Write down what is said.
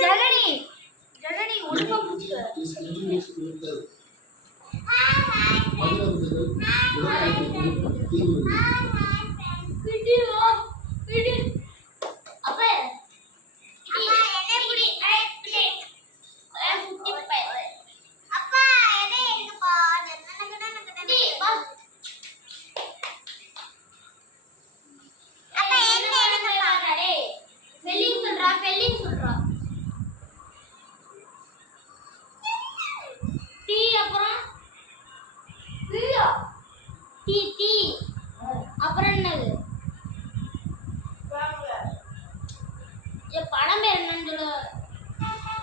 జగని జగని ఒడుమ book hi hi பதினொன்று இருபத்தி ஐந்து டி டி அப்புறம் என்னது? படம் பேர் என்னன்னு சொல்லு.